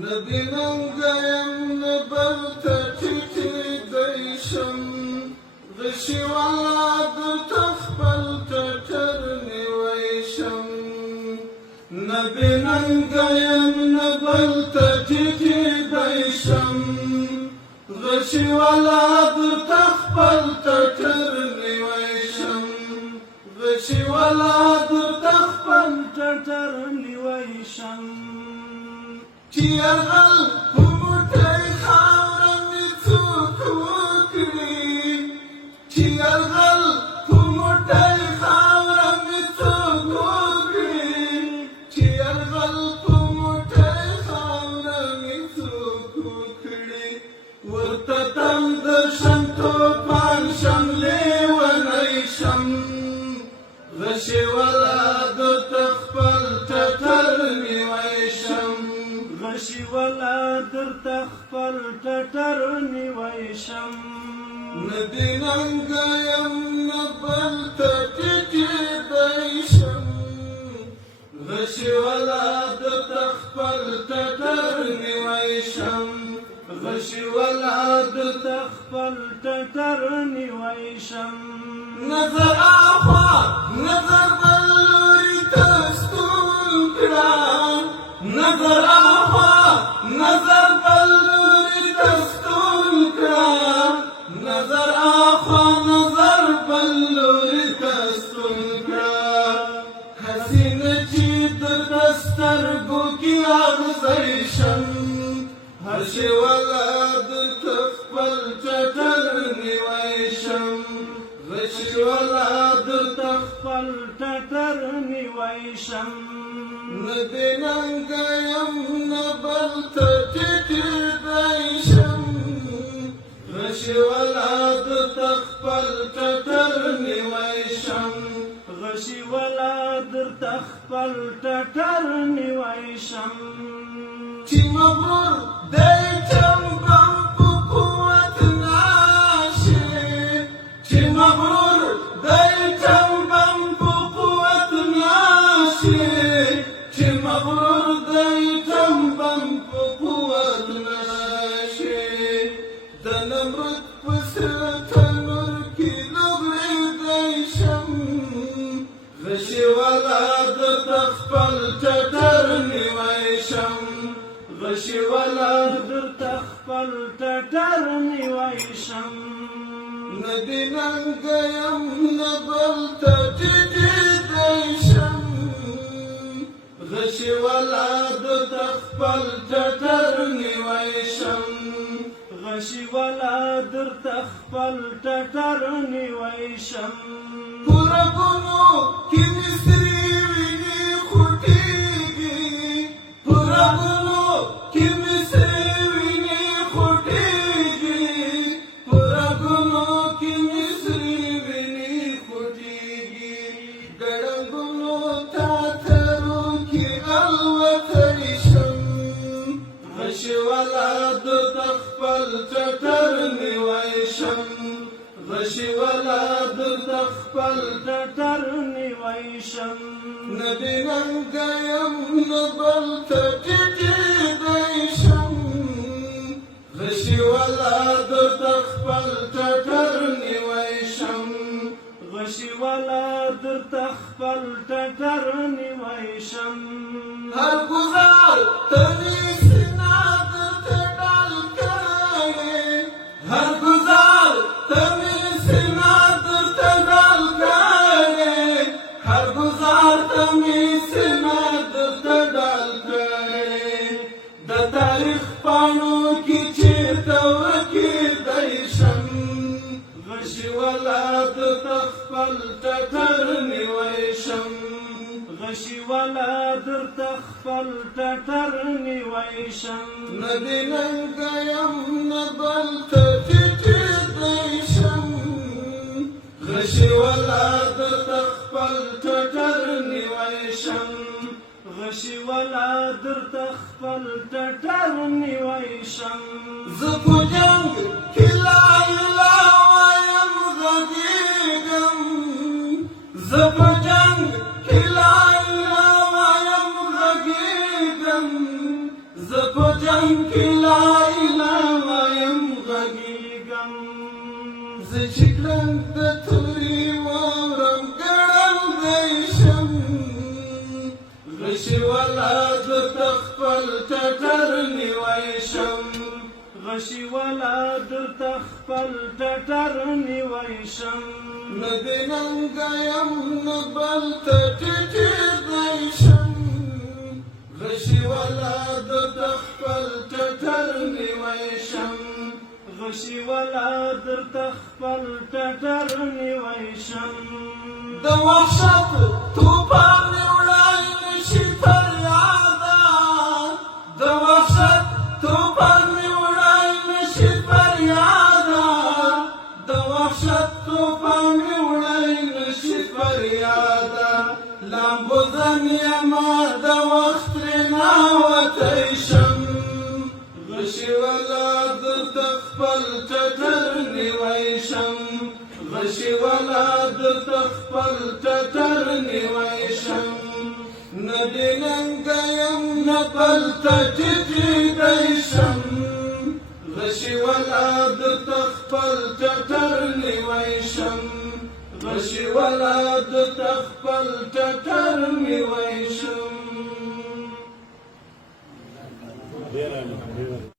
نبیننگایم نبرتا تیتیدیشم غشی ولاد تخبلتا ترنیویشم نبیننگایم نبرتا تیتیدیشم غشی ولاد تخبلتا ترنیویشم غشی ولاد تخبلتا ترنیویشم تیرغل هموتی خاورمی توکوکری تیرغل هموتی خاورمی توکوکری تیرغل هموتی خاورمی توکوکری ورتتم درشم تو پانشم لیونیشم غشی ولاد تخبل تترمی ویشم غشی ولاد تخبل تترمی ویشم نبیننگایم نبل تتیدیشم غشی ولاد تخبل تترمی ویشم غشی ولاد تخبل تترمی ویشم نظر آخوا نظر بلوری تستون کرام نظر آخوا نظر بلوری تستون کرام نظر آخوا نظر بلوری تستون کرام حسین چی در دسترگو کی آغزیشم هرشی ولاد تخبل چترنی ویشم غشی ولاد تخبل تترنی ویشم نبیننگایم نبل تتیدیشم غشی ولاد تخبل تترنی ویشم غشی ولاد تخبل تترنی ویشم چی مبرور دیتم بم پو قوت ناشی چی مبرور دیتم بم پو قوت ناشی چی مبرور دیتم بم پو قوت ناشی دنمرد پسر تنور کی لغری دیشم غشی ولاد تخبل تترنی ویشم غشی ولاد تخبل تترنی ویشم نبیننگایم نبل تتیدیشم غشی ولاد تخبل تترنی ویشم غشی ولاد تخبل تترنی ویشم پرگونو کی مصری وینی خوٹیگی پرگونو کی مصری وینی خوٹیگی پرگونو کی مصری وینی خوٹیگی گڑنگونو تاترو کی الوتیشم غشی ولاد تخبل تترنی ویشم غشی ولاد تخبل تترنی ویشم نبیننگایم نبل تتیدیشم غشی ولاد تخبل تترنی ویشم غشی ولاد تخبل تترنی ویشم هر گزار تنیسی ناد تدال کرے هر گزار تنیسی ناد تدال کرے هر گزار تنیسی ناد تدال کرے دا تاریخ پانو کی چیرتو کی دیشم غشی ولاد تخبل تترنی ویشم غشی ولاد تخبل تترنی ویشم نبیننگایم نبل تتیدیشم غشی ولاد تخبل تترنی ویشم غشی ولاد تخبل تترنی ویشم زپو جنگ کلا ایلا ویم غدیگم زپو جنگ کلا ایلا ویم غدیگم زه په جنګ کې لا اله وایم غږېږم زه چې کلنګ د تورې واورم ګړندی شم غشي والا درته خپل ټټر نیوی شم غشي والا درته خپل ټټر نیوی شم نه دې ننګه یم نه بل ته ټیټېدی شم غشي والا درته خپل ټټر نیوی شم غشي والا درته خپل ټټر نیوی شم د وحشت توپان مې وړی نشي فریاده د وحشت توپان مې وړی نشي فریاده د وحشت توپان مې وړی نشي فریاده لامبو زن یما د وخت ترېنه وتی شم غشي والا درته خپل ټټر نیوی شم غشي والا درته خپل ټټر نیوی شم نه دې ننګه یم نه بل ته ټیټېدی شم غشي والا درته خپل ټټر نیوی شم غشي والا درته خپل ټټر نیوی شم